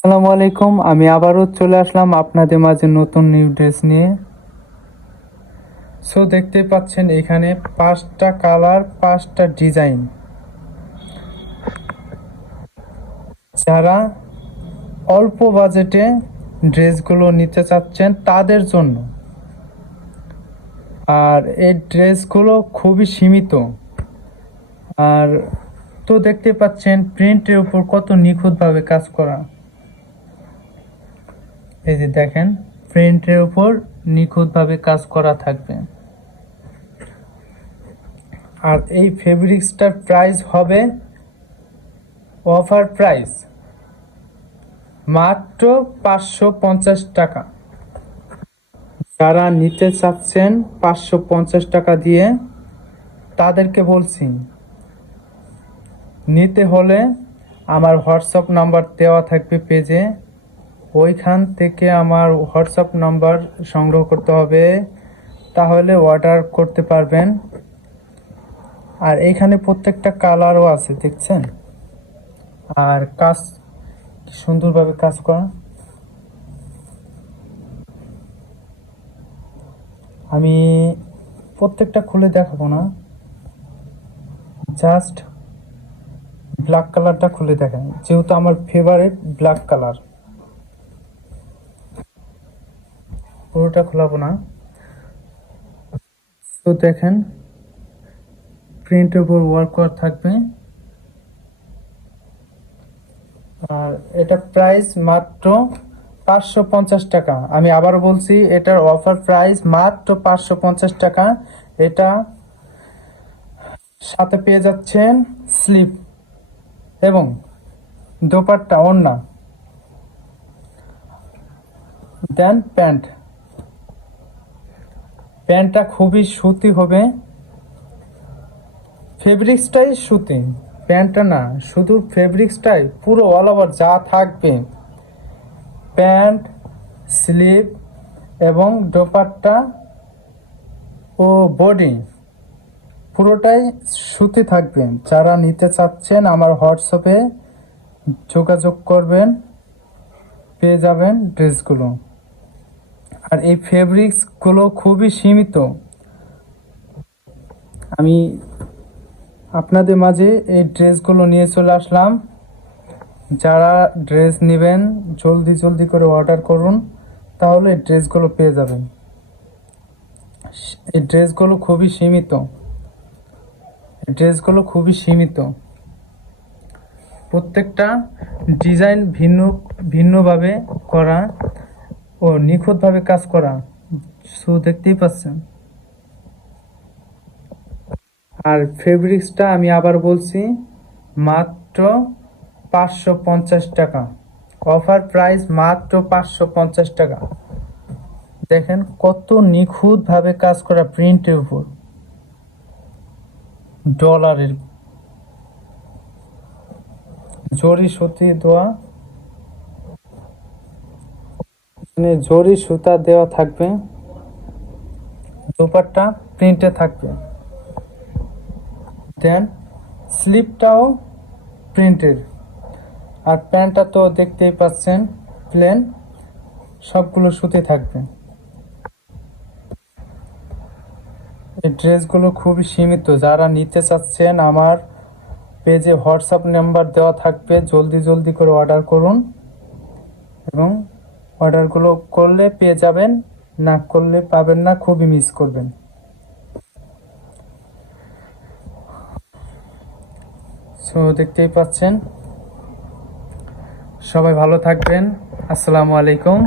আসসালামু আলাইকুম আমি আবারও চলে আসলাম আপনাদের মাঝে নতুন নিউ ড্রেস নিয়ে। সো দেখতে পাচ্ছেন এখানে পাঁচটা কালার পাঁচটা ডিজাইন যারা অল্প বাজেটে ড্রেসগুলো নিতে চাচ্ছেন, তাদের জন্য। আর এই ড্রেসগুলো খুবই সীমিত। আর তো দেখতে পাচ্ছেন প্রিন্টের উপর কত নিখুঁতভাবে কাজ করা। এই যে দেখেন, প্রিন্টের উপর নিখুঁতভাবে কাজ করা থাকবে। আর এই ফেব্রিক্সটার প্রাইস হবে অফার প্রাইস মাত্র পাঁচশো পঞ্চাশ টাকা। যারা নিতে চাচ্ছেন পাঁচশো পঞ্চাশ টাকা দিয়ে, তাদেরকে বলছি, নিতে হলে আমার হোয়াটসঅ্যাপ নাম্বার দেওয়া থাকবে পেজে। ওইখান থেকে আমার হোয়াটসঅ্যাপ নাম্বার সংগ্রহ করতে হবে, তাহলে অর্ডার করতে পারবেন। আর এইখানে প্রত্যেকটা কালারও আছে, দেখছেন? আর কাজ সুন্দরভাবে কাজ করা। আমি প্রত্যেকটা খুলে দেখাবো না। জাস্ট ব্ল্যাক কালারটা খুলে দেখেন, যেহেতু আমার ফেভারিট ব্ল্যাক কালার। পুরোটা খোলাবো না। তো দেখেন প্রিন্টের উপর ওয়ার্ক করা থাকবে। আর এটা প্রাইস মাত্র পাঁচশো পঞ্চাশ টাকা। আমি আবার বলছি, এটার অফার প্রাইস মাত্র পাঁচশো পঞ্চাশ টাকা। এটা সাথে পেয়ে যাচ্ছেন স্লিপ এবং দোপাট্টা ওড়না। দেন প্যান্ট প্যান্টটা খুবই সুতি হবে। ফেব্রিক্সটাই সুতি। প্যান্টটা না, শুধু ফেব্রিক্সটাই পুরো অল ওভার যা থাকবে। প্যান্ট, স্লিপ এবং দোপাট্টা ও বডি পুরোটাই সুতি থাকবে। যারা নিতে চাচ্ছেন আমার হোয়াটসঅ্যাপে যোগাযোগ করবেন, পেয়ে যাবেন ড্রেসগুলো। আর এই ফেব্রিক্সগুলো খুবই সীমিত। আমি আপনাদের মাঝে এই ড্রেসগুলো নিয়ে চলে আসলাম। যারা ড্রেস নেবেন, জলদি জলদি করে অর্ডার করুন, তাহলে এই ড্রেসগুলো পেয়ে যাবেন। এই ড্রেসগুলো খুবই সীমিত। ড্রেসগুলো খুবই সীমিত। প্রত্যেকটা ডিজাইন ভিন্ন ভিন্নভাবে করা ও নিখুঁতভাবে কাজ করা শু দেখতেই পাচ্ছেন। আর ফেব্রিক্সটা আমি আবার বলছি, মাত্র পাঁচশো পঞ্চাশ টাকা। অফার প্রাইস মাত্র পাঁচশো পঞ্চাশ টাকা। দেখেন কত নিখুঁতভাবে কাজ করা প্রিন্টের উপর। ডলারের। জরি সুতি দেওয়া এখানে জরি সুতা দেওয়া থাকবে। দুপাট্টা প্রিন্টে থাকবে। দেন স্লিপটাও প্রিন্টের। আর প্যান্টটা তো দেখতেই পাচ্ছেন প্লেন সবগুলো সুতি থাকবে। এই ড্রেসগুলো খুবই সীমিত। যারা নিতে চাচ্ছেন, আমার পেজে হোয়াটসঅ্যাপ নাম্বার দেওয়া থাকবে। জলদি জলদি করে অর্ডার করুন। এবং অর্ডারগুলো করলে পেয়ে যাবেন, না করলে পাবেন না, খুবই মিস করবেন। সো দেখতেই পাচ্ছেন। সবাই ভালো থাকবেন। আসসালামু আলাইকুম।